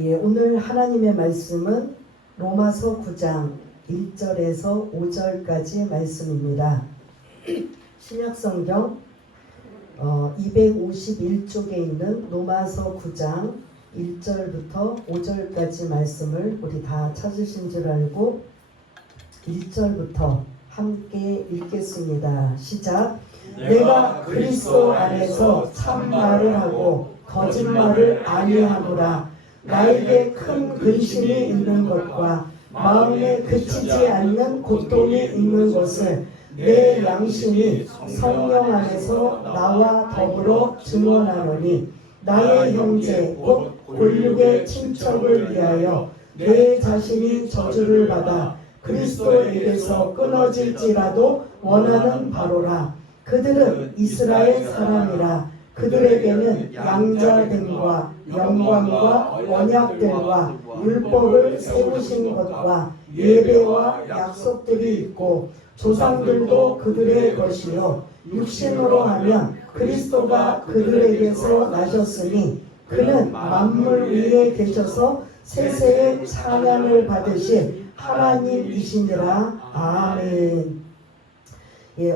오늘 하나님의 말씀은 로마서 9장 1절에서 5절까지 말씀입니다. 신약성경 251쪽에 있는 로마서 9장 1절부터 5절까지 말씀을 우리 다 찾으신 줄 알고 1절부터 함께 읽겠습니다. 시작. 내가 그리스도 안에서 참말을 하고 거짓말을 아니하노라. 나에게 큰 근심이 있는 것과 마음에 그치지 않는 고통이 있는 것을 내 양심이 성령 안에서 나와 더불어 증언하노니, 나의 형제 곧 골육의 친척을 위하여 내 자신이 저주를 받아 그리스도에게서 끊어질지라도 원하는 바로라. 그들은 이스라엘 사람이라. 그들에게는 양자됨과 영광과 언약들과 율법을 세우신 것과 예배와 약속들이 있고, 조상들도 그들의 것이요 육신으로 하면 그리스도가 그들에게서 나셨으니 그는 만물 위에 계셔서 세세의 찬양을 받으실 하나님이시니라. 아멘.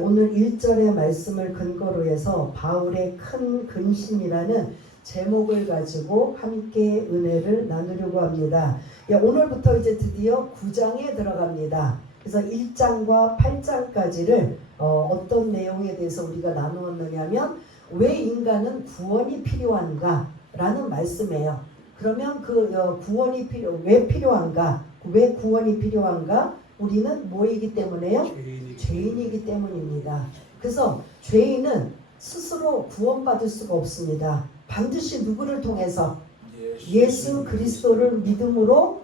오늘 1절의 말씀을 근거로 해서 바울의 큰 근심이라는 제목을 가지고 함께 은혜를 나누려고 합니다. 오늘부터 이제 드디어 9장에 들어갑니다. 그래서 1장과 8장까지를 어떤 내용에 대해서 우리가 나누었느냐면, 왜 인간은 구원이 필요한가 라는 말씀이에요. 그러면 그 구원이 왜 필요한가? 왜 구원이 필요한가? 우리는 뭐이기 때문에요? 죄인이기 때문입니다. 그래서 죄인은 스스로 구원받을 수가 없습니다. 반드시 누구를 통해서? 예수 그리스도를 믿음으로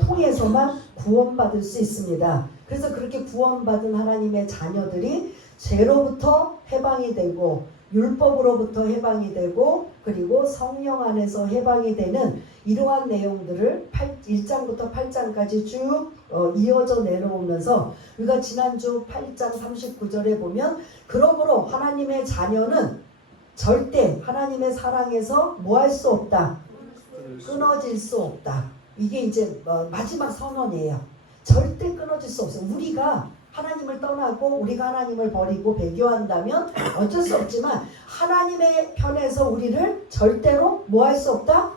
통해서만 구원받을 수 있습니다. 그래서 그렇게 구원받은 하나님의 자녀들이 죄로부터 해방이 되고, 율법으로부터 해방이 되고, 그리고 성령 안에서 해방이 되는 이러한 내용들을 1장부터 8장까지 쭉 이어져 내려오면서, 우리가 지난주 8장 39절에 보면, 그러므로 하나님의 자녀는 절대 하나님의 사랑에서 뭐 할 수 없다? 끊어질 수 없다. 이게 이제 마지막 선언이에요. 절대 끊어질 수 없어요. 우리가 하나님을 떠나고 우리가 하나님을 버리고 배교한다면 어쩔 수 없지만, 하나님의 편에서 우리를 절대로 뭐 할 수 없다?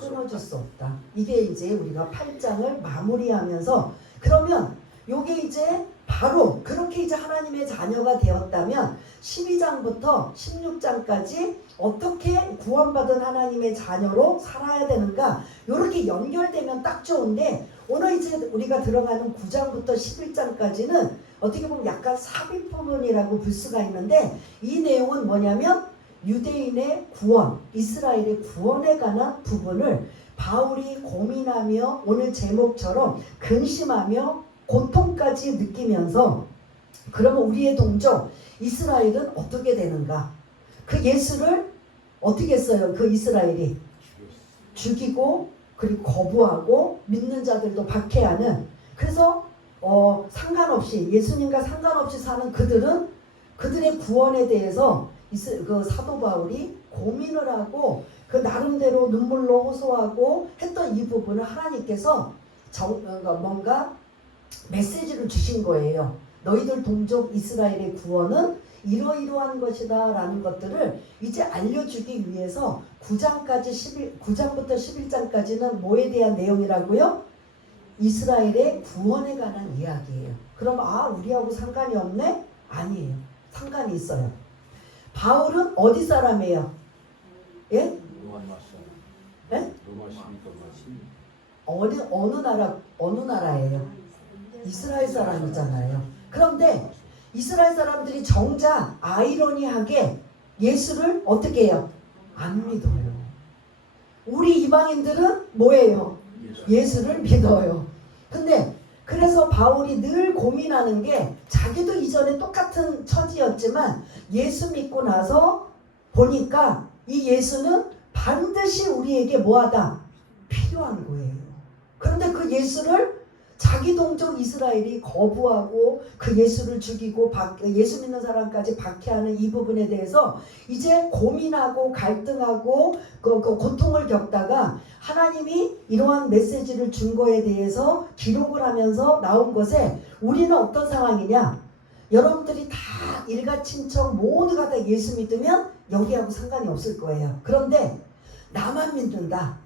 끊어줄 수 없다. 이게 이제 우리가 8장을 마무리하면서, 그러면 요게 이제 바로 그렇게 이제 하나님의 자녀가 되었다면 12장부터 16장까지 어떻게 구원받은 하나님의 자녀로 살아야 되는가, 이렇게 연결되면 딱 좋은데, 오늘 이제 우리가 들어가는 9장부터 11장까지는 어떻게 보면 약간 삽입부분이라고 볼 수가 있는데, 이 내용은 뭐냐면 유대인의 구원, 이스라엘의 구원에 관한 부분을 바울이 고민하며 오늘 제목처럼 근심하며 고통까지 느끼면서, 그러면 우리의 동족 이스라엘은 어떻게 되는가? 그 예수를 어떻게 했어요? 그 이스라엘이 죽이고, 그리고 거부하고 믿는 자들도 박해하는, 그래서 상관없이 예수님과 상관없이 사는 그들은 그들의 구원에 대해서 그 사도 바울이 고민을 하고 그 나름대로 눈물로 호소하고 했던 이 부분을 하나님께서 뭔가 메시지를 주신 거예요. 너희들 동족 이스라엘의 구원은 이러이러한 것이다 라는 것들을 이제 알려주기 위해서 9장부터 11장까지는 뭐에 대한 내용이라고요? 이스라엘의 구원에 관한 이야기예요. 그럼 우리하고 상관이 없네? 아니에요. 상관이 있어요. 바울은 어디 사람이에요? 예? 예? 어느 나라예요? 이스라엘 사람이잖아요. 그런데 이스라엘 사람들이 정작 아이러니하게 예수를 어떻게 해요? 안 믿어요. 우리 이방인들은 뭐예요? 예수를 믿어요. 근데 그래서 바울이 늘 고민하는 게, 자기도 이전에 똑같은 처지였지만 예수 믿고 나서 보니까 이 예수는 반드시 우리에게 뭐하다? 필요한 거예요. 그런데 그 예수를 자기 동족 이스라엘이 거부하고 그 예수를 죽이고 예수 믿는 사람까지 박해하는 이 부분에 대해서 이제 고민하고 갈등하고 그 고통을 겪다가 하나님이 이러한 메시지를 준 거에 대해서 기록을 하면서 나온 것에 우리는 어떤 상황이냐? 여러분들이 다 일가친척 모두가 다 예수 믿으면 여기하고 상관이 없을 거예요. 그런데 나만 믿는다.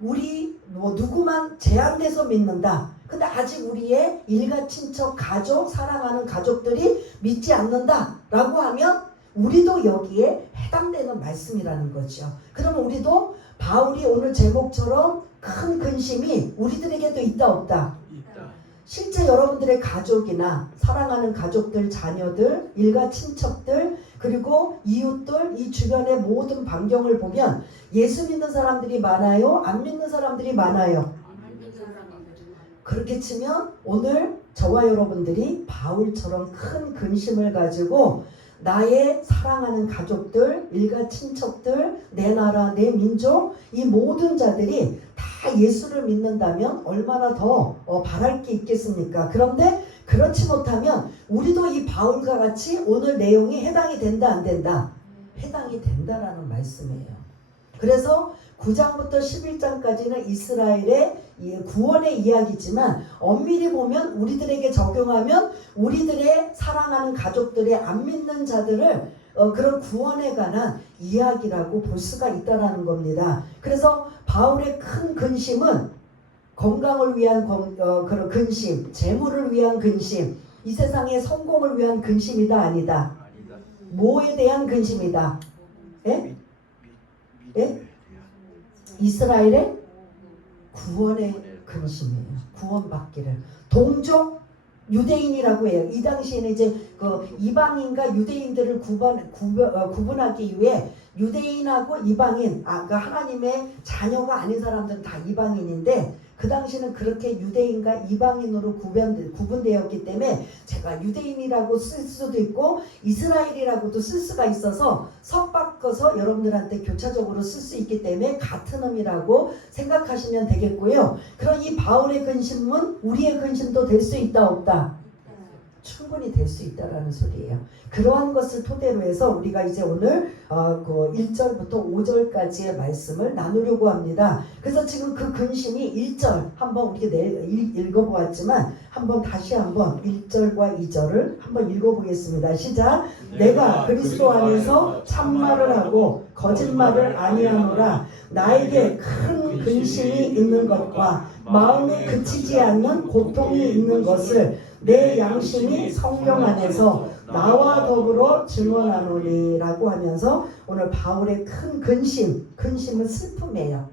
우리 누구만 제한돼서 믿는다. 근데 아직 우리의 일가친척 가족, 사랑하는 가족들이 믿지 않는다 라고 하면 우리도 여기에 해당되는 말씀이라는 거죠. 그러면 우리도 바울이 오늘 제목처럼 큰 근심이 우리들에게도 있다 없다? 있다. 실제 여러분들의 가족이나 사랑하는 가족들, 자녀들, 일가 친척들, 그리고 이웃들, 이 주변의 모든 반경을 보면 예수 믿는 사람들이 많아요? 안 믿는 사람들이 많아요? 그렇게 치면 오늘 저와 여러분들이 바울처럼 큰 근심을 가지고 나의 사랑하는 가족들, 일가 친척들, 내 나라, 내 민족, 이 모든 자들이 다 예수를 믿는다면 얼마나 더 바랄 게 있겠습니까? 그런데 그렇지 못하면 우리도 이 바울과 같이 오늘 내용이 해당이 된다 안 된다? 해당이 된다라는 말씀이에요. 그래서 9장부터 11장까지는 이스라엘의 구원의 이야기지만 엄밀히 보면 우리들에게 적용하면 우리들의 사랑하는 가족들의 안 믿는 자들을 그런 구원에 관한 이야기라고 볼 수가 있다는 겁니다. 그래서 바울의 큰 근심은 건강을 위한 그런 근심, 재물을 위한 근심, 이 세상의 성공을 위한 근심이다 아니다? 뭐에 대한 근심이다? 예? 예? 이스라엘의 구원의 근심이에요. 구원받기를. 동족 유대인이라고 해요. 이 당시에는 이제 그 이방인과 유대인들을 구분하기 위해 유대인하고 이방인, 그러니까 하나님의 자녀가 아닌 사람들은 다 이방인인데 그 당시는 그렇게 유대인과 이방인으로 구분되었기 때문에 제가 유대인이라고 쓸 수도 있고 이스라엘이라고도 쓸 수가 있어서 섞어서 여러분들한테 교차적으로 쓸 수 있기 때문에 같은 의미라고 생각하시면 되겠고요. 그럼 이 바울의 근심은 우리의 근심도 될 수 있다 없다? 충분히 될 수 있다라는 소리예요. 그러한 것을 토대로 해서 우리가 이제 오늘 그 1절부터 5절까지의 말씀을 나누려고 합니다. 그래서 지금 그 근심이 1절 한번 우리가 읽어보았지만 한번 다시 한번 1절과 2절을 한번 읽어보겠습니다. 시작. 내가 그리스도 안에서 참말을 하고 거짓말을 아니하노라. 나에게 큰 근심이 있는 것과 마음에 그치지 않는 고통이 있는 것을 내 양심이 성령 안에서 나와 더불어 증언하노니 라고 하면서 오늘 바울의 큰 근심은 슬픔이에요.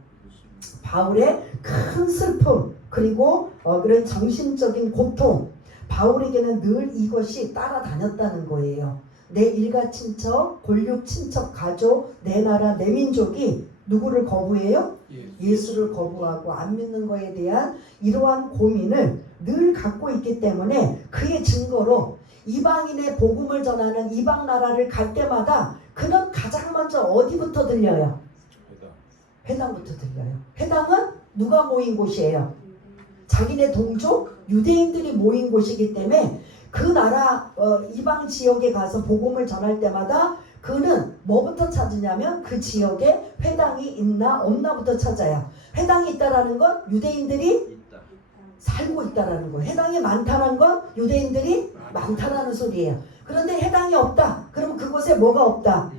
바울의 큰 슬픔 그리고 그런 정신적인 고통, 바울에게는 늘 이것이 따라다녔다는 거예요. 내 일가 친척, 골육 친척 가족, 내 나라, 내 민족이 누구를 거부해요? 예수를 거부하고 안 믿는 것에 대한 이러한 고민을 늘 갖고 있기 때문에 그의 증거로 이방인의 복음을 전하는 이방 나라를 갈 때마다 그는 가장 먼저 어디부터 들려요? 회당부터 들려요. 회당은 누가 모인 곳이에요? 자기네 동족 유대인들이 모인 곳이기 때문에 그 나라 이방 지역에 가서 복음을 전할 때마다 그는 뭐부터 찾으냐면 그 지역에 회당이 있나 없나부터 찾아요. 회당이 있다라는 건 유대인들이 살고 있다라는 거예요. 회당이 많다는 건 유대인들이 많다라는 소리예요. 그런데 회당이 없다. 그러면 그곳에 뭐가 없다?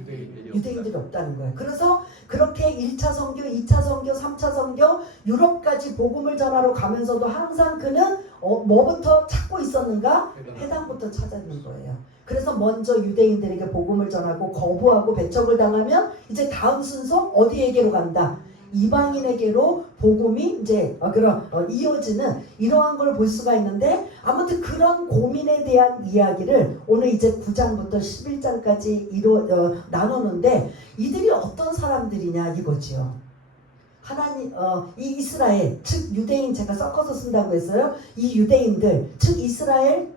유대인들이 없다는 거예요. 그래서 그렇게 1차 선교, 2차 선교, 3차 선교 유럽까지 복음을 전하러 가면서도 항상 그는 뭐부터 찾고 있었는가? 회당부터 찾았는 거예요. 그래서 먼저 유대인들에게 복음을 전하고 거부하고 배척을 당하면 이제 다음 순서 어디에게로 간다? 이방인에게로 복음이 이제 이어지는 이러한 걸 볼 수가 있는데 아무튼 그런 고민에 대한 이야기를 오늘 이제 9장부터 11장까지 나누는데 이들이 어떤 사람들이냐 이거죠. 하나님, 이 이스라엘, 즉 유대인 제가 섞어서 쓴다고 했어요. 이 유대인들, 즉 이스라엘,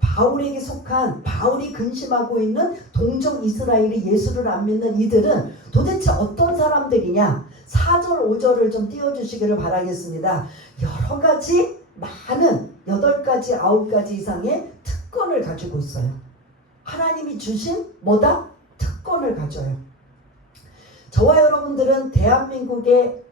바울에게 속한 바울이 근심하고 있는 동족 이스라엘이 예수를 안 믿는 이들은 도대체 어떤 사람들이냐? 4절, 5절을 좀 띄워주시기를 바라겠습니다. 여러 가지 많은 8가지, 9가지 이상의 특권을 가지고 있어요. 하나님이 주신 뭐다? 특권을 가져요. 저와 여러분들은 대한민국의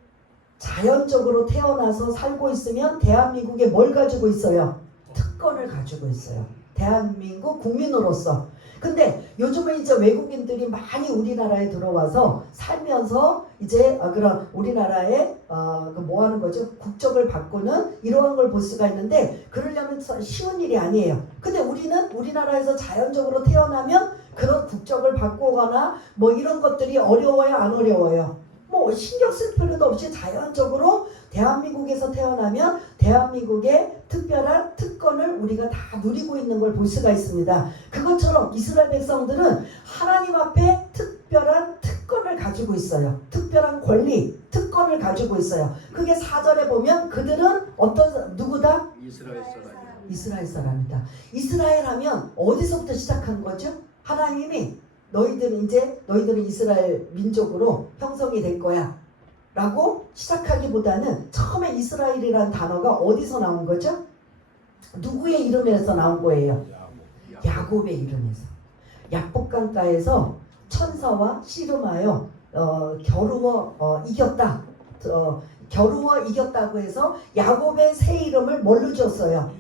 자연적으로 태어나서 살고 있으면 대한민국에 뭘 가지고 있어요? 특권을 가지고 있어요. 대한민국 국민으로서. 근데 요즘은 이제 외국인들이 많이 우리나라에 들어와서 살면서 이제 그런 우리나라에 뭐 하는 거죠? 국적을 바꾸는 이러한 걸 볼 수가 있는데 그러려면 쉬운 일이 아니에요. 근데 우리는 우리나라에서 자연적으로 태어나면 그런 국적을 바꾸거나 뭐 이런 것들이 어려워요, 안 어려워요? 뭐 신경 쓸 필요도 없이 자연적으로 대한민국에서 태어나면 대한민국의 특별한 특권을 우리가 다 누리고 있는 걸 볼 수가 있습니다. 그것처럼 이스라엘 백성들은 하나님 앞에 특별한 특권을 가지고 있어요. 특별한 권리, 특권을 가지고 있어요. 그게 4절에 보면 그들은 누구다? 이스라엘 사람이다. 이스라엘 하면 어디서부터 시작한 거죠? 하나님이 너희들은 이스라엘 민족으로 형성이 될 거야 라고 시작하기보다는 처음에 이스라엘이라는 단어가 어디서 나온 거죠? 누구의 이름에서 나온 거예요? 야곱의 이름에서. 약복강가에서 천사와 씨름하여 겨루어 이겼다. 겨루어 이겼다고 해서 야곱의 새 이름을 뭘로 줬어요?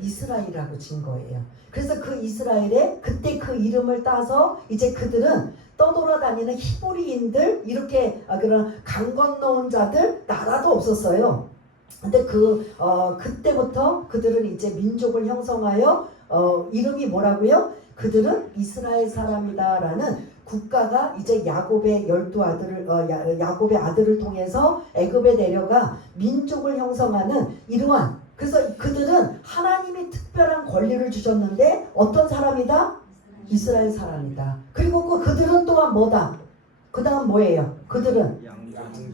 이스라엘이라고 진 거예요. 그래서 그 이스라엘에 그때 그 이름을 따서 이제 그들은 떠돌아다니는 히브리인들 이렇게 그런 강 건너온 자들 나라도 없었어요. 근데 그때부터 그들은 이제 민족을 형성하여 이름이 뭐라고요? 그들은 이스라엘 사람이다라는 국가가 이제 야곱의 12아들을 야곱의 아들을 통해서 애굽에 내려가 민족을 형성하는 이러한 그래서 그들은 하나님이 특별한 권리를 주셨는데 어떤 사람이다? 이스라엘 사람이다. 그리고 그들은 또한 뭐다? 그 다음 뭐예요? 그들은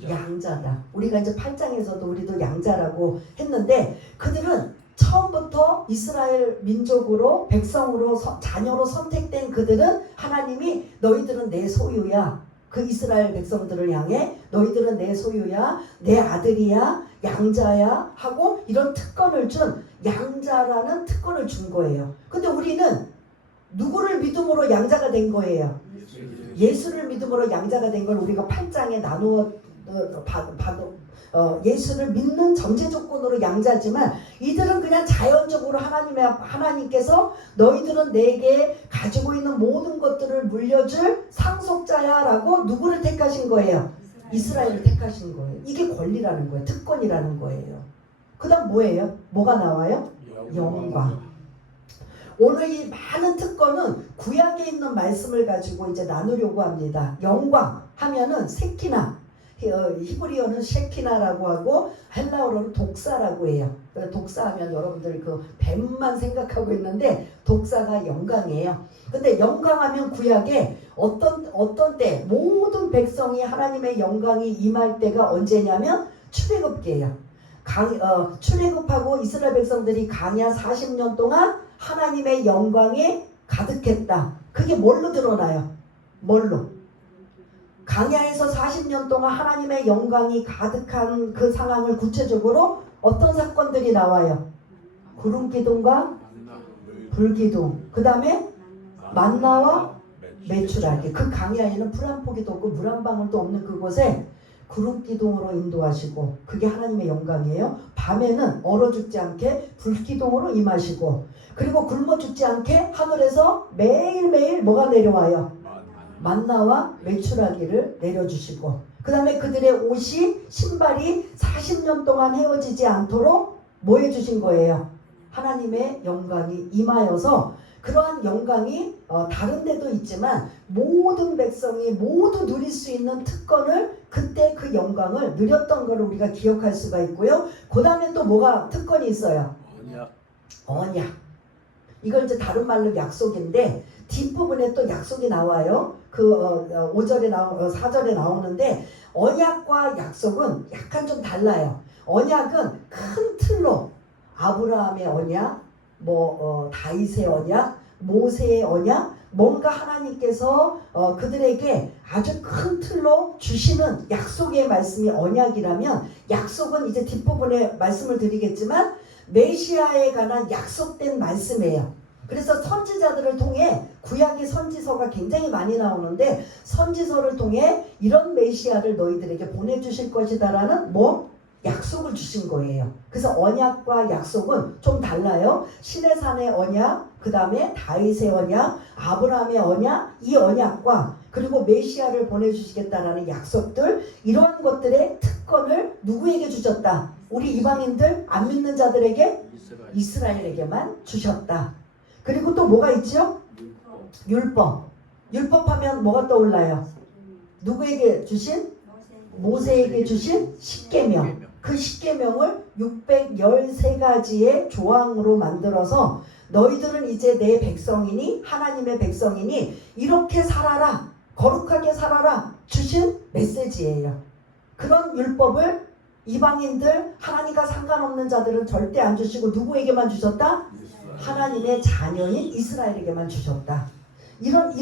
양자다. 우리가 이제 8장에서도 우리도 양자라고 했는데 그들은 처음부터 이스라엘 민족으로 백성으로 자녀로 선택된 그들은 하나님이 너희들은 내 소유야. 그 이스라엘 백성들을 향해 너희들은 내 소유야. 내 아들이야. 양자야 하고 이런 특권을 준 양자라는 특권을 준 거예요. 근데 우리는 누구를 믿음으로 양자가 된 거예요? 예수를 믿음으로 양자가 된 걸 우리가 8장에 나누어 예수를 믿는 전제 조건으로 양자지만 이들은 그냥 자연적으로 하나님께서 너희들은 내게 가지고 있는 모든 것들을 물려줄 상속자야 라고 누구를 택하신 거예요? 이스라엘을 택하신 거예요. 이게 권리라는 거예요. 특권이라는 거예요. 그 다음 뭐예요? 뭐가 나와요? 영광. 오늘 이 많은 특권은 구약에 있는 말씀을 가지고 이제 나누려고 합니다. 영광 하면은 세키나, 히브리어는 셰키나라고 하고 헬라어로는 독사라고 해요. 독사하면 여러분들 그 뱀만 생각하고 있는데 독사가 영광이에요. 근데 영광하면 구약에 어떤 때 모든 백성이 하나님의 영광이 임할 때가 언제냐면 출애굽기예요. 출애굽하고 이스라엘 백성들이 광야 40년 동안 하나님의 영광이 가득했다. 그게 뭘로 드러나요? 뭘로? 광야에서 40년 동안 하나님의 영광이 가득한 그 상황을 구체적으로 어떤 사건들이 나와요? 구름기둥과 불기둥, 그 다음에 만나와 메추라기. 그 광야에는 불 한 포기도 없고 물 한 방울도 없는 그곳에 구름기둥으로 인도하시고 그게 하나님의 영광이에요. 밤에는 얼어 죽지 않게 불기둥으로 임하시고 그리고 굶어 죽지 않게 하늘에서 매일매일 뭐가 내려와요? 만나와 메추라기를 내려주시고 그 다음에 그들의 옷이 신발이 40년 동안 헤어지지 않도록 뭐 해주신 거예요? 하나님의 영광이 임하여서 그러한 영광이 다른 데도 있지만 모든 백성이 모두 누릴 수 있는 특권을 그때 그 영광을 누렸던 걸 우리가 기억할 수가 있고요. 그 다음에 또 뭐가 특권이 있어요? 언약. 이걸 이제 다른 말로 약속인데 뒷부분에 또 약속이 나와요. 그 4절에 나오는데 언약과 약속은 약간 좀 달라요. 언약은 큰 틀로 아브라함의 언약, 다윗의 언약, 모세의 언약, 뭔가 하나님께서 그들에게 아주 큰 틀로 주시는 약속의 말씀이 언약이라면 약속은 이제 뒷부분에 말씀을 드리겠지만 메시아에 관한 약속된 말씀이에요. 그래서 선지자들을 통해 구약의 선지서가 굉장히 많이 나오는데 선지서를 통해 이런 메시아를 너희들에게 보내주실 것이다라는 약속을 주신 거예요. 그래서 언약과 약속은 좀 달라요. 시내산의 언약, 그 다음에 다윗의 언약, 아브라함의 언약, 이 언약과 그리고 메시아를 보내주시겠다라는 약속들, 이러한 것들의 특권을 누구에게 주셨다? 우리 이방인들 안 믿는 자들에게, 이스라엘에게만 주셨다. 그리고 또 뭐가 있죠? 율법. 율법하면 뭐가 떠올라요? 누구에게 주신? 모세에게 주신 십계명. 그 십계명을 613가지의 조항으로 만들어서 너희들은 이제 내 백성이니 하나님의 백성이니 이렇게 살아라, 거룩하게 살아라 주신 메시지예요. 그런 율법을 이방인들, 하나님과 상관없는 자들은 절대 안 주시고 누구에게만 주셨다? 하나님의 자녀인 이스라엘에게만 주셨다. 이런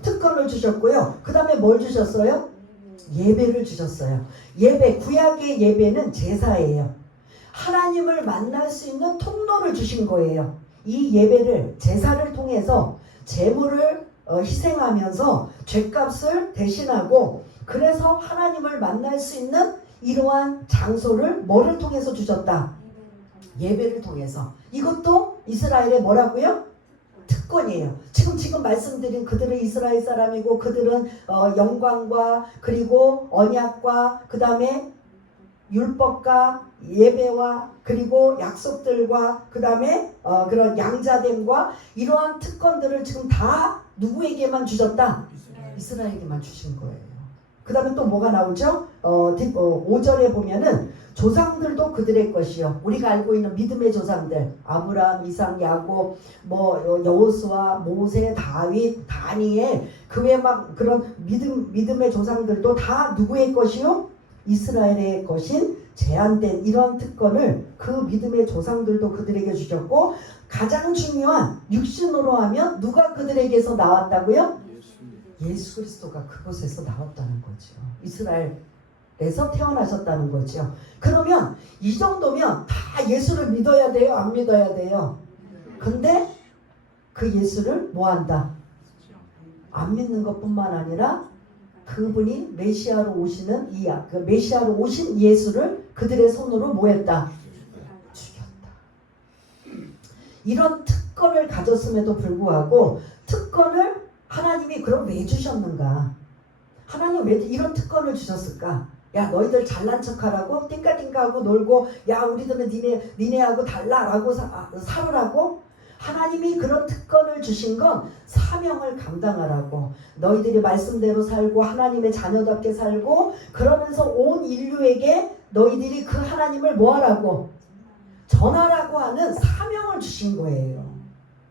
특권을 주셨고요. 그 다음에 뭘 주셨어요? 예배를 주셨어요. 예배, 구약의 예배는 제사예요. 하나님을 만날 수 있는 통로를 주신 거예요. 이 예배를, 제사를 통해서 제물을 희생하면서 죗값을 대신하고, 그래서 하나님을 만날 수 있는 이러한 장소를 뭐를 통해서 주셨다? 예배를 통해서. 이것도 이스라엘의 뭐라고요? 특권이에요. 지금 말씀드린 그들은 이스라엘 사람이고 그들은 영광과 그리고 언약과 그 다음에 율법과 예배와 그리고 약속들과 그 다음에 그런 양자됨과 이러한 특권들을 지금 다 누구에게만 주셨다? 이스라엘에게만 주신 거예요. 그 다음에 또 뭐가 나오죠? 5절에 보면은 조상들도 그들의 것이요. 우리가 알고 있는 믿음의 조상들, 아브라함, 이삭, 야곱, 여호수아, 모세, 다윗, 다니엘, 그 외에 막 그런 믿음의 조상들도 다 누구의 것이요? 이스라엘의 것인 제한된 이런 특권을 그 믿음의 조상들도 그들에게 주셨고, 가장 중요한 육신으로 하면 누가 그들에게서 나왔다고요? 예수 그리스도가 그곳에서 나왔다는 거죠. 이스라엘에서 태어나셨다는 거죠. 그러면 이 정도면 다 예수를 믿어야 돼요? 안 믿어야 돼요? 근데 그 예수를 뭐한다? 안 믿는 것뿐만 아니라 그분이 메시아로 오시는 그 메시아로 오신 예수를 그들의 손으로 뭐했다? 죽였다. 이런 특권을 가졌음에도 불구하고 특권을 하나님이 그럼 왜 주셨는가? 하나님 왜 이런 특권을 주셨을까? 야, 너희들 잘난 척하라고? 띵까띵까하고 놀고, 야, 우리들은 니네하고 달라라고 살으라고? 하나님이 그런 특권을 주신 건 사명을 감당하라고. 너희들이 말씀대로 살고 하나님의 자녀답게 살고 그러면서 온 인류에게 너희들이 그 하나님을 뭐하라고? 전하라고 하는 사명을 주신 거예요.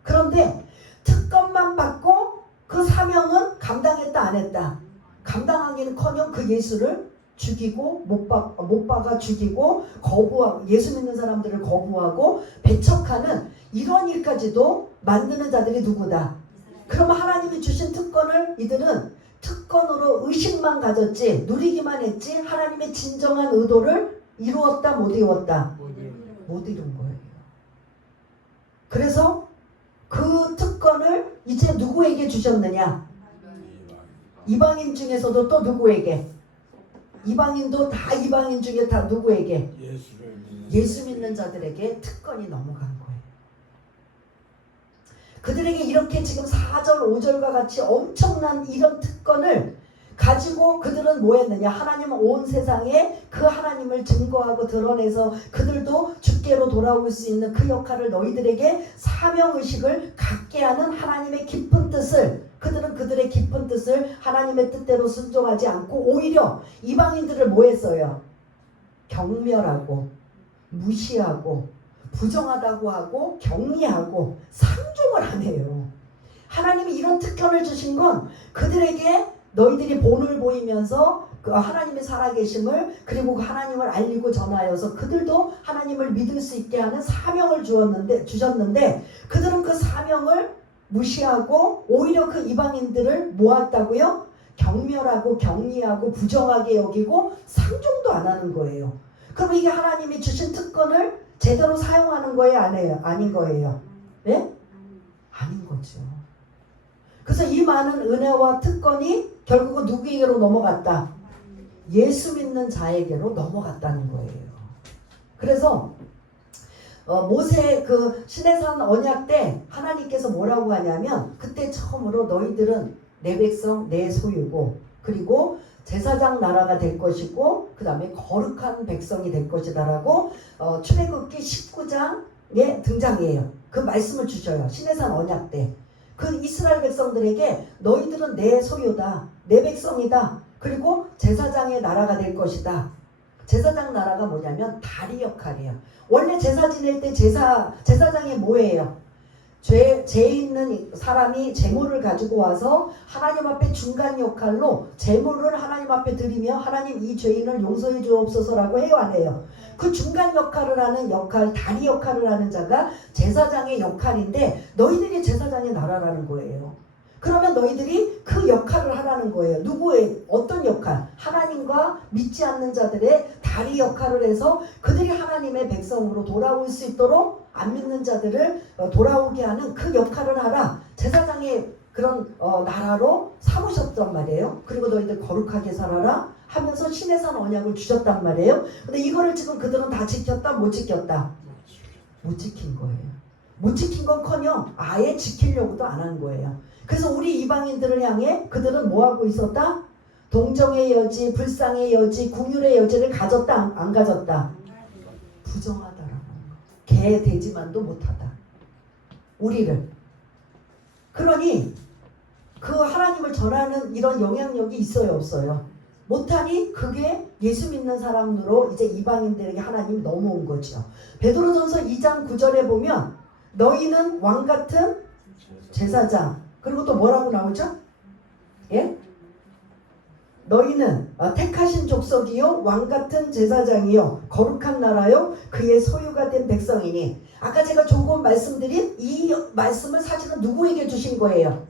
그런데 특권만 받고 그 사명은 감당했다 안 했다? 감당하기는커녕 그 예수를 죽이고 못 박아 죽이고 거부하고 예수 믿는 사람들을 거부하고 배척하는 이런 일까지도 만드는 자들이 누구다? 그러면 하나님이 주신 특권을 이들은 특권으로 의식만 가졌지 누리기만 했지 하나님의 진정한 의도를 이루었다 못 이루었다? 못 이룬 거예요. 그래서 그 특권을 이제 누구에게 주셨느냐? 이방인 중에서도 또 누구에게? 이방인도 다 이방인 중에 다 누구에게? 예수 믿는 자들에게 특권이 넘어간 거예요. 그들에게 이렇게 지금 4절 5절과 같이 엄청난 이런 특권을 가지고 그들은 뭐 했느냐? 하나님은 온 세상에 그 하나님을 증거하고 드러내서 그들도 주께로 돌아올 수 있는 그 역할을 너희들에게 사명의식을 갖게 하는 하나님의 깊은 뜻을, 그들은 그들의 깊은 뜻을 하나님의 뜻대로 순종하지 않고 오히려 이방인들을 뭐 했어요? 경멸하고 무시하고 부정하다고 하고 경리하고 상종을 안 해요. 하나님이 이런 특권을 주신 건 그들에게 너희들이 본을 보이면서 그 하나님의 살아계심을 그리고 그 하나님을 알리고 전하여서 그들도 하나님을 믿을 수 있게 하는 사명을 주셨는데 그들은 그 사명을 무시하고 오히려 그 이방인들을 모았다고요? 경멸하고 경리하고 부정하게 여기고 상종도 안 하는 거예요. 그럼 이게 하나님이 주신 특권을 제대로 사용하는 거예요? 아닌 거예요? 네? 그래서 이 많은 은혜와 특권이 결국은 누구에게로 넘어갔다? 예수 믿는 자에게로 넘어갔다는 거예요. 그래서 모세 그 시내산 언약 때 하나님께서 뭐라고 하냐면 그때 처음으로 너희들은 내 백성 내 소유고 그리고 제사장 나라가 될 것이고 그 다음에 거룩한 백성이 될 것이다 라고 출애굽기 19장에 등장해요. 그 말씀을 주셔요. 시내산 언약 때. 그 이스라엘 백성들에게 너희들은 내 소유다. 내 백성이다. 그리고 제사장의 나라가 될 것이다. 제사장 나라가 뭐냐면 다리 역할이에요. 원래 제사 지낼 때 제사장이 뭐예요? 죄 있는 사람이 제물을 가지고 와서 하나님 앞에 중간 역할로 제물을 하나님 앞에 드리며 하나님 이 죄인을 용서해 주옵소서라고 해요, 안 해요? 그 중간 역할을 하는 다리 역할을 하는 자가 제사장의 역할인데 너희들이 제사장의 나라라는 거예요. 그러면 너희들이 그 역할을 하라는 거예요. 누구의 어떤 역할? 하나님과 믿지 않는 자들의 다리 역할을 해서 그들이 하나님의 백성으로 돌아올 수 있도록 안 믿는 자들을 돌아오게 하는 그 역할을 하라. 제사장의 그런 나라로 삼으셨단 말이에요. 그리고 너희들 거룩하게 살아라 하면서 시내산 언약을 주셨단 말이에요. 근데 이거를 지금 그들은 다 지켰다? 못 지켰다? 못 지킨 거예요. 못 지킨 건커녕 아예 지키려고도 안 한 거예요. 그래서 우리 이방인들을 향해 그들은 뭐하고 있었다? 동정의 여지, 불쌍의 여지, 궁율의 여지를 가졌다, 안 가졌다? 부정하다라는 거. 개 되지만도 못하다. 우리를. 그러니 그 하나님을 전하는 이런 영향력이 있어요, 없어요? 못하니 그게 예수 믿는 사람으로 이제 이방인들에게 하나님이 넘어온 거죠. 베드로전서 2장 9절에 보면 너희는 왕 같은 제사장. 그리고 또 뭐라고 나오죠? 예? 너희는 택하신 족속이요 왕같은 제사장이요 거룩한 나라요 그의 소유가 된 백성이니. 아까 제가 조금 말씀드린 이 말씀을 사실은 누구에게 주신 거예요?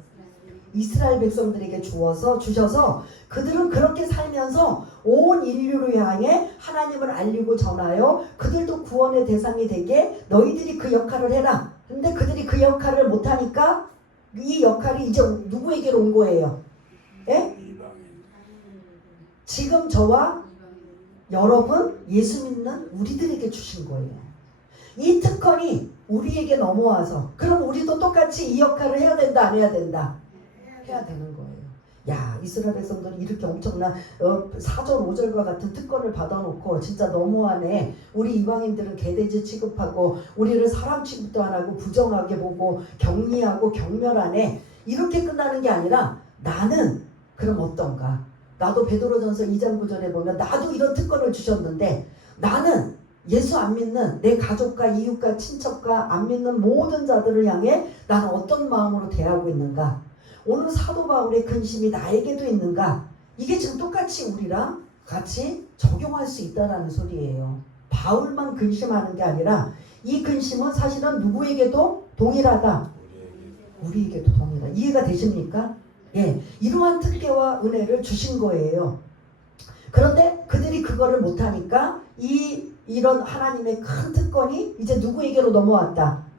이스라엘 백성들에게 주셔서 그들은 그렇게 살면서 온 인류를 향해 하나님을 알리고 전하여 그들도 구원의 대상이 되게 너희들이 그 역할을 해라. 근데 그들이 그 역할을 못하니까 이 역할이 이제 누구에게로 온 거예요? 예? 지금 저와 여러분 예수 믿는 우리들에게 주신 거예요. 이 특권이 우리에게 넘어와서 그럼 우리도 똑같이 이 역할을 해야 된다 안 해야 된다? 해야 되는 거예요. 야, 이스라엘 백성들이 이렇게 엄청난 4절 5절과 같은 특권을 받아놓고 진짜 너무하네. 우리 이방인들은 개돼지 취급하고 우리를 사람 취급도 안 하고 부정하게 보고 격리하고 경멸하네. 이렇게 끝나는 게 아니라 나는 그럼 어떤가? 나도 베드로전서 2장 9절에 보면 나도 이런 특권을 주셨는데 나는 예수 안 믿는 내 가족과 이웃과 친척과 안 믿는 모든 자들을 향해 나는 어떤 마음으로 대하고 있는가? 오늘 사도 바울의 근심이 나에게도 있는가? 이게 지금 똑같이 우리랑 같이 적용할 수 있다는 소리예요. 바울만 근심하는 게 아니라 이 근심은 사실은 누구에게도 동일하다. 우리에게도 동일하다. 이해가 되십니까? 예, 이러한 특혜와 은혜를 주신 거예요. 그런데 그들이 그거를 못하니까 이런 하나님의 큰 특권이 이제 누구에게로 넘어왔다?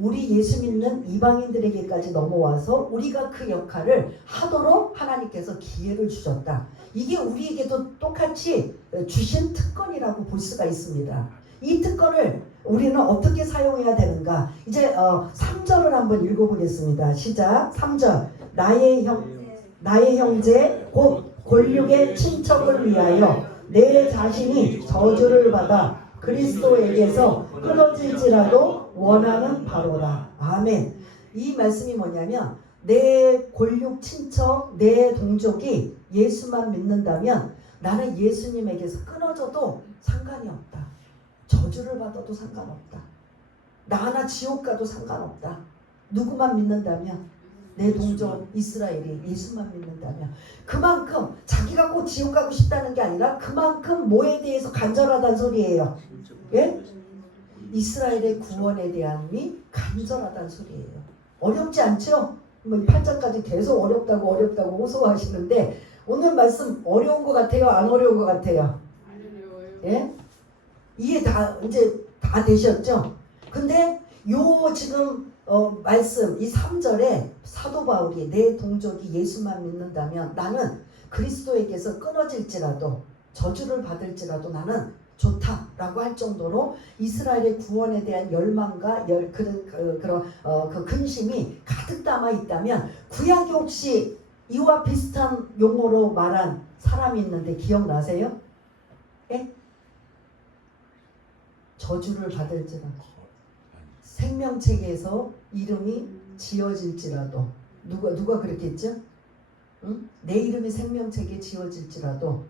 우리 예수 믿는 이방인들에게까지 넘어와서 우리가 그 역할을 하도록 하나님께서 기회를 주셨다. 이게 우리에게도 똑같이 주신 특권이라고 볼 수가 있습니다. 이 특권을 우리는 어떻게 사용해야 되는가? 이제 3절을 한번 읽어보겠습니다. 시작. 3절. 나의 형제 곧 골육의 친척을 위하여 내 자신이 저주를 받아 그리스도에게서 끊어질지라도 원하는 바로다. 아멘. 이 말씀이 뭐냐면 내 골육 친척, 내 동족이 예수만 믿는다면 나는 예수님에게서 끊어져도 상관이 없다. 저주를 받아도 상관없다. 나나 지옥 가도 상관없다. 누구만 믿는다면 내 동족 이스라엘이 예수만 믿는다면 그만큼 자기가 꼭 지옥 가고 싶다는 게 아니라 그만큼 뭐에 대해서 간절하다는 소리예요. 예? 이스라엘의 구원에 대함이 간절하다는 소리예요. 어렵지 않죠? 뭐 8절까지 계속 어렵다고 호소하시는데 오늘 말씀 어려운 것 같아요? 안 어려운 것 같아요? 예? 이해 이제 다 되셨죠? 근데 요 지금 말씀 이 3절에 사도 바울이 내 동족이 예수만 믿는다면 나는 그리스도에게서 끊어질지라도 저주를 받을지라도 나는 좋다라고 할 정도로 이스라엘의 구원에 대한 열망과 그 근심이 가득 담아 있다면 구약에 혹시 이와 비슷한 용어로 말한 사람이 있는데 기억나세요? 예? 저주를 받을지라도 생명책에서 이름이 지어질지라도 누가 그렇게 했죠? 응? 내 이름이 생명책에 지어질지라도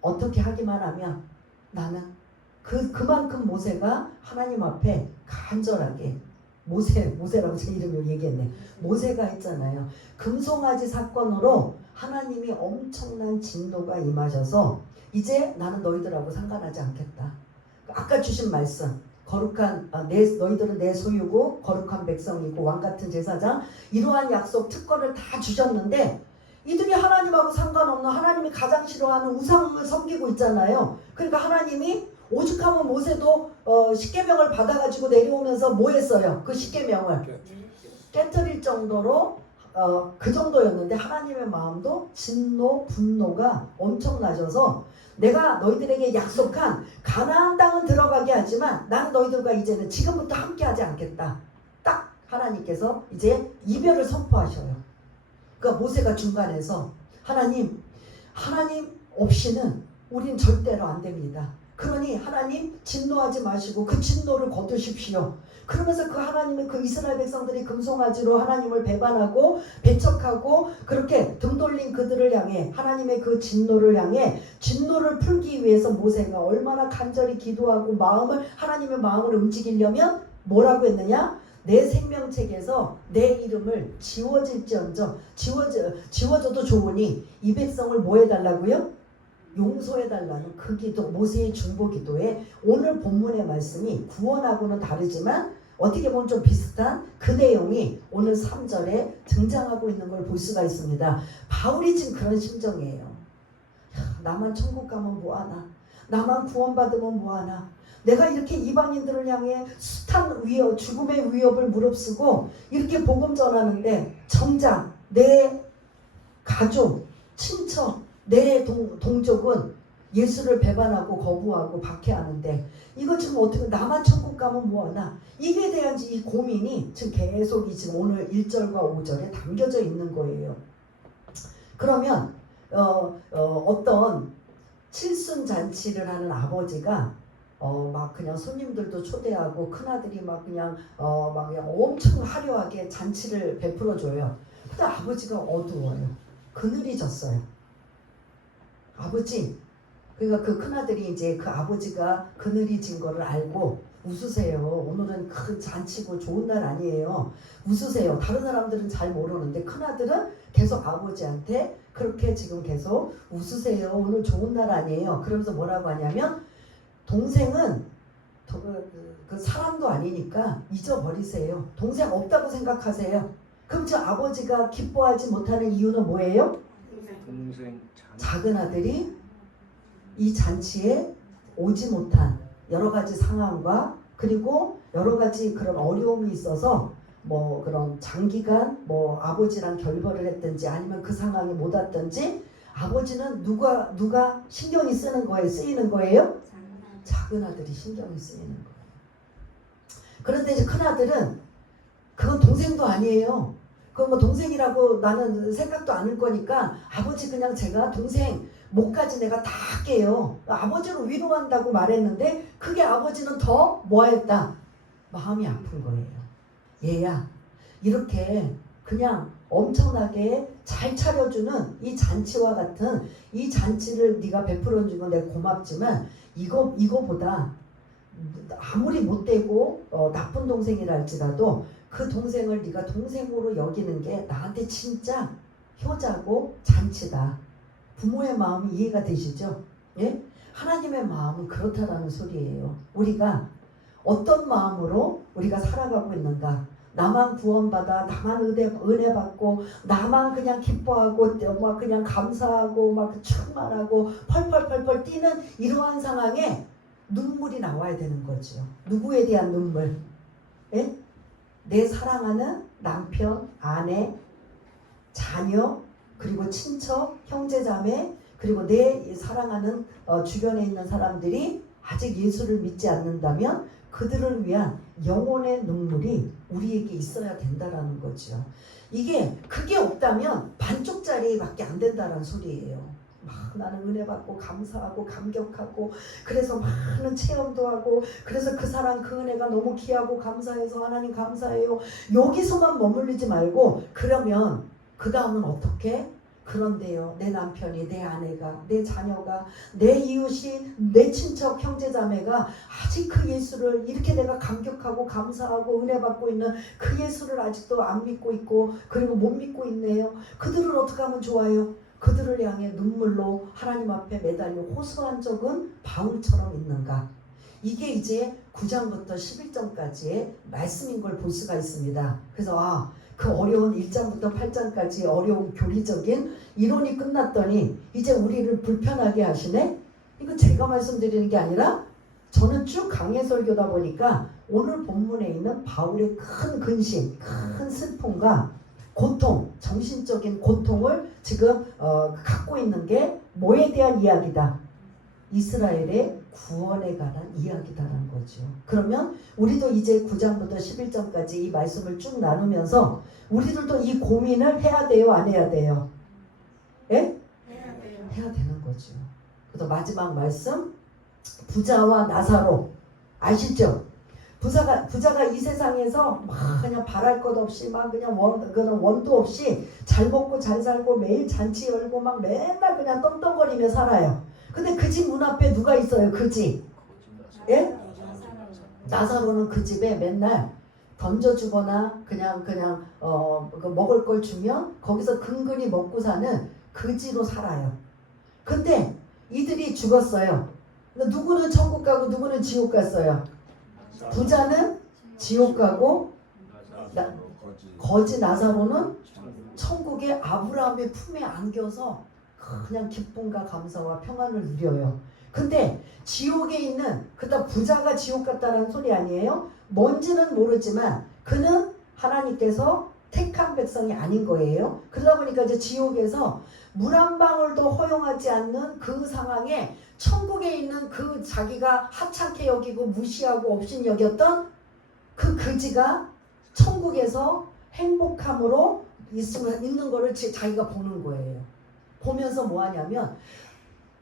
어떻게 하기만 하면 나는 그만큼 모세가 하나님 앞에 간절하게 모세라고 제 이름을 얘기했네. 모세가 했잖아요. 금송아지 사건으로 하나님이 엄청난 진노가 임하셔서 이제 나는 너희들하고 상관하지 않겠다. 아까 주신 말씀 거룩한 너희들은 내 소유고 거룩한 백성이고 왕같은 제사장 이러한 약속 특권을 다 주셨는데 이들이 하나님하고 상관없는 하나님이 가장 싫어하는 우상을 섬기고 있잖아요. 그러니까 하나님이 오죽하면 모세도 십계명을 받아가지고 내려오면서 뭐 했어요? 그 십계명을 깨뜨릴 정도로 그 정도였는데 하나님의 마음도 진노, 분노가 엄청나셔서 내가 너희들에게 약속한 가나안 땅은 들어가게 하지만 나는 너희들과 이제는 지금부터 함께하지 않겠다. 딱 하나님께서 이제 이별을 선포하셔요. 그러니까 모세가 중간에서 하나님 없이는 우린 절대로 안 됩니다. 그러니 하나님 진노하지 마시고 그 진노를 거두십시오. 그러면서 그 하나님의 그 이스라엘 백성들이 금송아지로 하나님을 배반하고 배척하고 그렇게 등 돌린 그들을 향해 하나님의 그 진노를 향해 진노를 풀기 위해서 모세가 얼마나 간절히 기도하고 하나님의 마음을 움직이려면 뭐라고 했느냐? 내 생명책에서 내 이름을 지워질지언정 지워져도 좋으니 이 백성을 뭐 해달라고요? 용서해달라는 그 기도, 모세의 중보기도에 오늘 본문의 말씀이 구원하고는 다르지만 어떻게 보면 좀 비슷한 그 내용이 오늘 3절에 등장하고 있는 걸 볼 수가 있습니다. 바울이 지금 그런 심정이에요. 나만 천국 가면 뭐하나, 나만 구원받으면 뭐하나, 내가 이렇게 이방인들을 향해 숱한 죽음의 위협을 무릅쓰고 이렇게 복음 전하는데 정작 내 가족, 친척, 내 동족은 예수를 배반하고 거부하고 박해하는데 이거 지금 어떻게 나만 천국 가면 뭐하나, 이게 대한 이 고민이 지금 계속 지금 오늘 1절과 5절에 담겨져 있는 거예요. 그러면 어떤 칠순잔치를 하는 아버지가 막 그냥 손님들도 초대하고 큰아들이 막 그냥 엄청 화려하게 잔치를 베풀어 줘요. 근데 아버지가 어두워요. 그늘이 졌어요. 아버지, 그러니까 그 큰아들이 이제 그 아버지가 그늘이 진 거를 알고 웃으세요. 오늘은 큰 잔치고 좋은 날 아니에요. 웃으세요. 다른 사람들은 잘 모르는데 큰아들은 계속 아버지한테 그렇게 지금 계속 웃으세요. 오늘 좋은 날 아니에요. 그러면서 뭐라고 하냐면 동생은 그 사람도 아니니까 잊어버리세요. 동생 없다고 생각하세요. 그럼 저 아버지가 기뻐하지 못하는 이유는 뭐예요? 동생 작은 아들이 이 잔치에 오지 못한 여러 가지 상황과 그리고 여러 가지 그런 어려움이 있어서 뭐 그런 장기간 뭐 아버지랑 결별을 했든지 아니면 그 상황에 못 왔든지 아버지는 누가 신경이 쓰이는 거예요? 작은 아들이 신경이 쓰이는 거예요. 그런데 이제 큰 아들은 그건 동생도 아니에요. 그건 뭐 동생이라고 나는 생각도 안 할 거니까 아버지 그냥 제가 동생 목까지 내가 다 할게요. 아버지를 위로한다고 말했는데 그게 아버지는 더 뭐했다? 마음이 아픈 거예요. 얘야, 이렇게 그냥 엄청나게 잘 차려주는 이 잔치와 같은 이 잔치를 네가 베풀어 주면 내가 고맙지만 이거보다 아무리 못되고 나쁜 동생이라 할지라도 그 동생을 네가 동생으로 여기는 게 나한테 진짜 효자고 잔치다. 부모의 마음이 이해가 되시죠? 예? 하나님의 마음은 그렇다라는 소리예요. 우리가 어떤 마음으로 우리가 살아가고 있는가? 나만 구원받아, 나만 은혜 받고, 나만 그냥 기뻐하고, 막 그냥 감사하고, 막 충만하고, 펄펄펄펄 뛰는 이러한 상황에 눈물이 나와야 되는 거죠. 누구에 대한 눈물? 예? 내 사랑하는 남편, 아내, 자녀, 그리고 친척, 형제자매, 그리고 내 사랑하는 주변에 있는 사람들이 아직 예수를 믿지 않는다면 그들을 위한 영혼의 눈물이 우리에게 있어야 된다라는 거죠. 그게 없다면 반쪽짜리밖에 안 된다는 소리예요. 막 나는 은혜 받고 감사하고 감격하고 그래서 많은 체험도 하고 그래서 그 사랑 그 은혜가 너무 귀하고 감사해서 하나님 감사해요. 여기서만 머물리지 말고 그러면 그 다음은 어떻게? 그런데요, 내 남편이, 내 아내가, 내 자녀가, 내 이웃이, 내 친척, 형제자매가 아직 그 예수를 이렇게 내가 감격하고 감사하고 은혜 받고 있는 그 예수를 아직도 안 믿고 있고 그리고 못 믿고 있네요. 그들을 어떻게 하면 좋아요? 그들을 향해 눈물로 하나님 앞에 매달려 호소한 적은 바울처럼 있는가? 이게 이제 9장부터 11장까지의 말씀인 걸 볼 수가 있습니다. 그래서 그 어려운 1장부터 8장까지 어려운 교리적인 이론이 끝났더니 이제 우리를 불편하게 하시네? 이거 제가 말씀드리는 게 아니라 저는 쭉 강해 설교다 보니까 오늘 본문에 있는 바울의 큰 근심, 큰 슬픔과 고통, 정신적인 고통을 지금 갖고 있는 게 뭐에 대한 이야기다? 이스라엘의 구원에 관한 이야기다라는 거죠. 그러면 우리도 이제 9장부터 11장까지 이 말씀을 쭉 나누면서 우리들도 이 고민을 해야 돼요? 안 해야 돼요? 예? 해야 돼요. 해야 되는 거죠. 그래서 마지막 말씀, 부자와 나사로 아시죠? 부자가 이 세상에서 막 그냥 바랄 것 없이 막 그냥 원도 없이 잘 먹고 잘 살고 매일 잔치 열고 막 맨날 그냥 떵떵거리며 살아요. 근데 그 집 문 앞에 누가 있어요? 그 집. 예? 나사로는 그 집에 맨날 던져주거나 그냥 먹을 걸 주면 거기서 근근히 먹고 사는 그지로 살아요. 근데 이들이 죽었어요. 누구는 천국 가고 누구는 지옥 갔어요. 부자는 지옥 가고 거지 나사로는 천국의 아브라함의 품에 안겨서 그냥 기쁨과 감사와 평안을 누려요. 근데 지옥에 있는 그다 부자가 지옥 갔다는 소리 아니에요? 뭔지는 모르지만 그는 하나님께서 택한 백성이 아닌 거예요. 그러다 보니까 이제 지옥에서 물 한 방울도 허용하지 않는 그 상황에 천국에 있는 그 자기가 하찮게 여기고 무시하고 업신 여겼던 그 그지가 천국에서 행복함으로 있는 거를 자기가 보는 거예요. 보면서 뭐 하냐면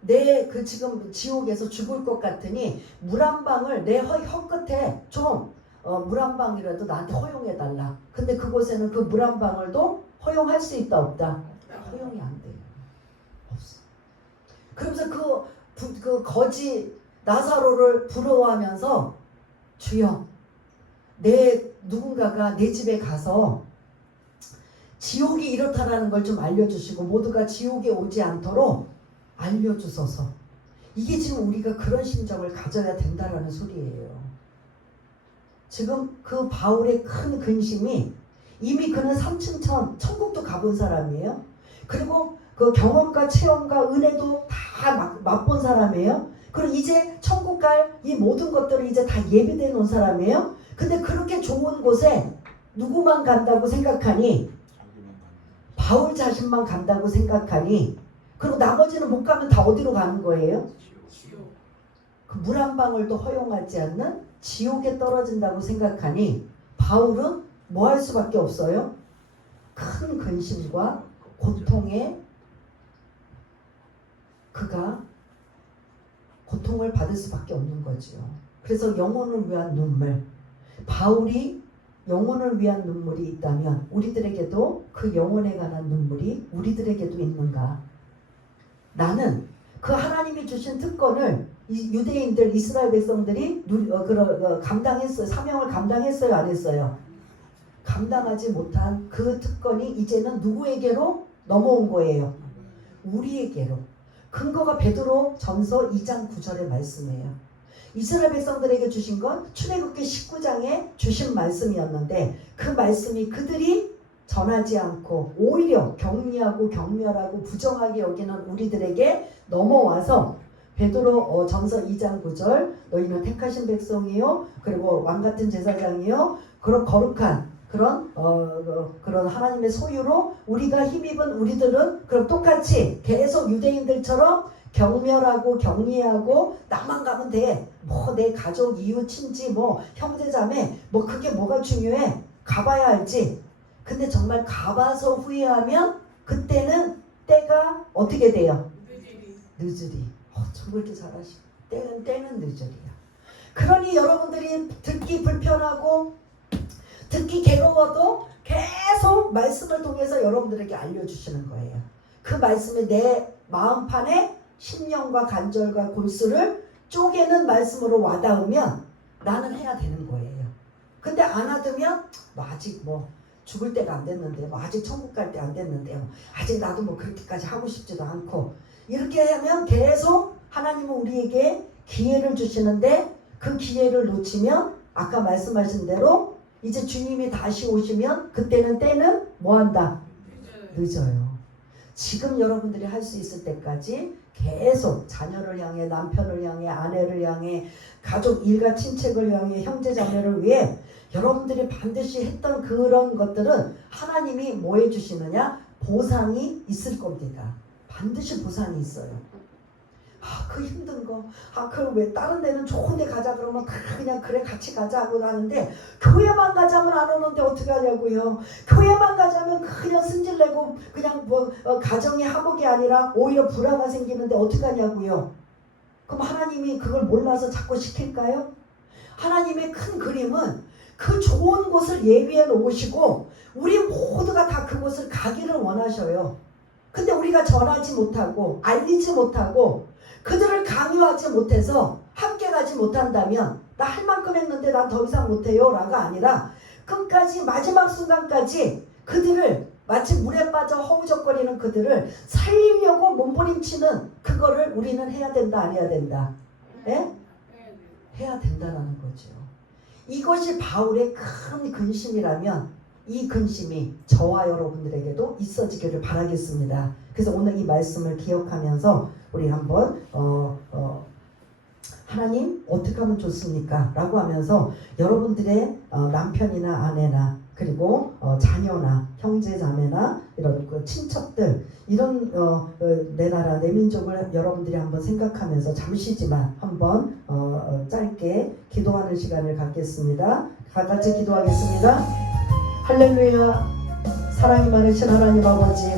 내 지금 지옥에서 죽을 것 같으니 물 한 방울 내 혀 끝에 좀 물 한 방울이라도 나한테 허용해 달라. 근데 그곳에는 그 물 한 방울도 허용할 수 있다 없다? 허용이 안 돼요. 없어. 그러면서 그 거지 나사로를 부러워하면서 주여 누군가가 내 집에 가서 지옥이 이렇다라는 걸 좀 알려주시고 모두가 지옥에 오지 않도록 알려주소서. 이게 지금 우리가 그런 심정을 가져야 된다라는 소리예요. 지금 그 바울의 큰 근심이 이미 그는 3층 천국도 가본 사람이에요. 그리고 그 경험과 체험과 은혜도 다 맛본 사람이에요. 그리고 이제 천국 갈 이 모든 것들을 이제 다 예비돼 놓은 사람이에요. 근데 그렇게 좋은 곳에 누구만 간다고 생각하니? 바울 자신만 간다고 생각하니? 그리고 나머지는 못 가면 다 어디로 가는 거예요? 그 물 한 방울도 허용하지 않는 지옥에 떨어진다고 생각하니 바울은 뭐 할 수밖에 없어요? 큰 근심과 고통에 그가 고통을 받을 수밖에 없는 거죠. 그래서 영혼을 위한 눈물, 바울이 영혼을 위한 눈물이 있다면 우리들에게도 그 영혼에 관한 눈물이 우리들에게도 있는가? 나는 그 하나님이 주신 특권을 유대인들 이스라엘 백성들이 감당했어요. 사명을 감당했어요? 안 했어요? 감당하지 못한 그 특권이 이제는 누구에게로 넘어온 거예요? 우리에게로. 근거가 베드로 전서 2장 9절의 말씀이에요. 이스라엘 백성들에게 주신 건 출애굽기 19장에 주신 말씀이었는데 그 말씀이 그들이 전하지 않고 오히려 경미하고 경멸하고 부정하게 여기는 우리들에게 넘어와서 베드로 전서 2장 9절 너희는 택하신 백성이요 그리고 왕같은 제사장이요 그런 거룩한 그런 하나님의 소유로 우리가 힘입은 우리들은 그럼 똑같이 계속 유대인들처럼 경멸하고 격리하고 나만 가면 돼. 뭐 내 가족, 이웃, 친지, 뭐 형제자매, 뭐 그게 뭐가 중요해? 가봐야 알지. 근데 정말 가봐서 후회하면 그때는 때가 어떻게 돼요? 늦으리. 정말 이렇게 잘하시고 때는 늦으리야. 그러니 여러분들이 듣기 불편하고 듣기 괴로워도 계속 말씀을 통해서 여러분들에게 알려주시는 거예요. 그 말씀이 내 마음판에 심령과 간절과 골수를 쪼개는 말씀으로 와닿으면 나는 해야 되는 거예요. 근데 안 하두면 뭐 아직 뭐 죽을 때가 안 됐는데, 뭐 아직 천국 갈 때 안 됐는데, 아직 나도 뭐 그렇게까지 하고 싶지도 않고, 이렇게 하면 계속 하나님은 우리에게 기회를 주시는데 그 기회를 놓치면 아까 말씀하신 대로 이제 주님이 다시 오시면 그때는 때는 뭐한다? 늦어요. 지금 여러분들이 할 수 있을 때까지 계속 자녀를 향해, 남편을 향해, 아내를 향해, 가족, 일가, 친척을 향해, 형제, 자매를 위해 여러분들이 반드시 했던 그런 것들은 하나님이 뭐 해주시느냐? 보상이 있을 겁니다. 반드시 보상이 있어요. 그 힘든 거, 그럼 왜 다른 데는 좋은 데 가자 그러면 다 그냥 그래 같이 가자 하고 하는데 교회만 가자면 안 오는데 어떻게 하냐고요. 교회만 가자면 그냥 승질내고 그냥 가정의 화목이 아니라 오히려 불화가 생기는데 어떻게 하냐고요. 그럼 하나님이 그걸 몰라서 자꾸 시킬까요? 하나님의 큰 그림은 그 좋은 곳을 예비해 놓으시고 우리 모두가 다 그곳을 가기를 원하셔요. 근데 우리가 전하지 못하고 알리지 못하고 그들을 강요하지 못해서 함께 가지 못한다면 나 할 만큼 했는데 난 더 이상 못해요 라가 아니라 끝까지 마지막 순간까지 그들을 마치 물에 빠져 허우적거리는 그들을 살리려고 몸부림치는 그거를 우리는 해야 된다 안 해야 된다? 예? 해야 된다라는 거죠. 이것이 바울의 큰 근심이라면 이 근심이 저와 여러분들에게도 있어지기를 바라겠습니다. 그래서 오늘 이 말씀을 기억하면서 우리 한번 하나님 어떻게 하면 좋습니까? 라고 하면서 여러분들의 남편이나 아내나 그리고 자녀나 형제 자매나 이런 친척들 이런 내 나라 내 민족을 여러분들이 한번 생각하면서 잠시지만 한번 짧게 기도하는 시간을 갖겠습니다. 다 같이 기도하겠습니다. 할렐루야. 사랑이 많으신 하나님 아버지,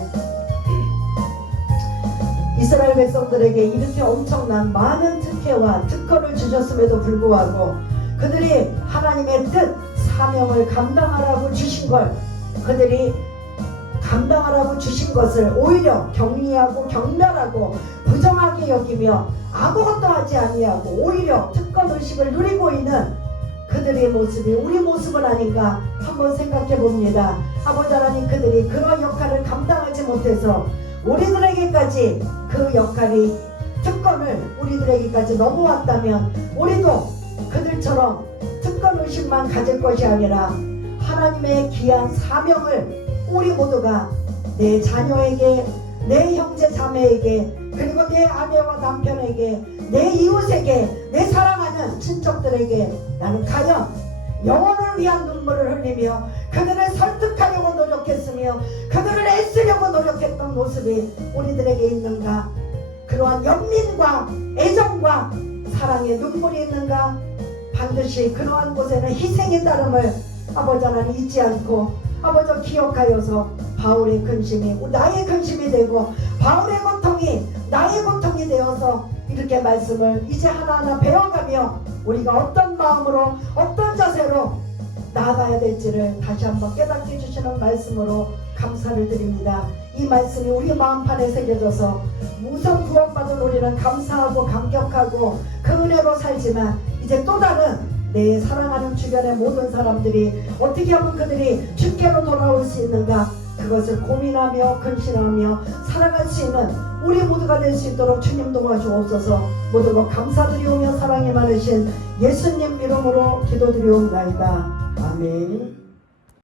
이스라엘 백성들에게 이렇게 엄청난 많은 특혜와 특권을 주셨음에도 불구하고 그들이 하나님의 뜻, 사명을 감당하라고 주신 걸, 그들이 감당하라고 주신 것을 오히려 격리하고 경멸하고 부정하게 여기며 아무것도 하지 아니하고 오히려 특권의식을 누리고 있는 그들의 모습이 우리 모습은 아닌가 한번 생각해 봅니다. 아버지 하나님, 그들이 그런 역할을 감당하지 못해서 우리들에게까지 그 역할이 특권을 우리들에게까지 넘어왔다면 우리도 그들처럼 특권의식만 가질 것이 아니라 하나님의 귀한 사명을 우리 모두가 내 자녀에게, 내 형제 자매에게, 그리고 내 아내와 남편에게, 내 이웃에게, 내 사랑하는 친척들에게 나는 과연 영혼을 위한 눈물을 흘리며 그들을 설득하려고 노력했으며 그들을 애쓰려고 노력했던 모습이 우리들에게 있는가? 그러한 연민과 애정과 사랑의 눈물이 있는가? 반드시 그러한 곳에는 희생이 따름을 아버지 하나님 잊지 않고 아버지 기억하여서 바울의 근심이 나의 근심이 되고 바울의 고통이 나의 고통이 되어서 이렇게 말씀을 이제 하나하나 배워가며 우리가 어떤 마음으로 어떤 자세로 나아가야 될지를 다시 한번 깨닫게 해주시는 말씀으로 감사를 드립니다. 이 말씀이 우리 마음판에 새겨져서 우선 구원받은 우리는 감사하고 감격하고 그 은혜로 살지만 이제 또 다른 내 사랑하는 주변의 모든 사람들이 어떻게 하면 그들이 주께로 돌아올 수 있는가, 그것을 고민하며 근심하며 살아갈 수 있는 우리 모두가 될 수 있도록 주님 도와주옵소서. 모두가 감사드리오며 사랑이 많으신 예수님 이름으로 기도드리옵나이다. 아멘.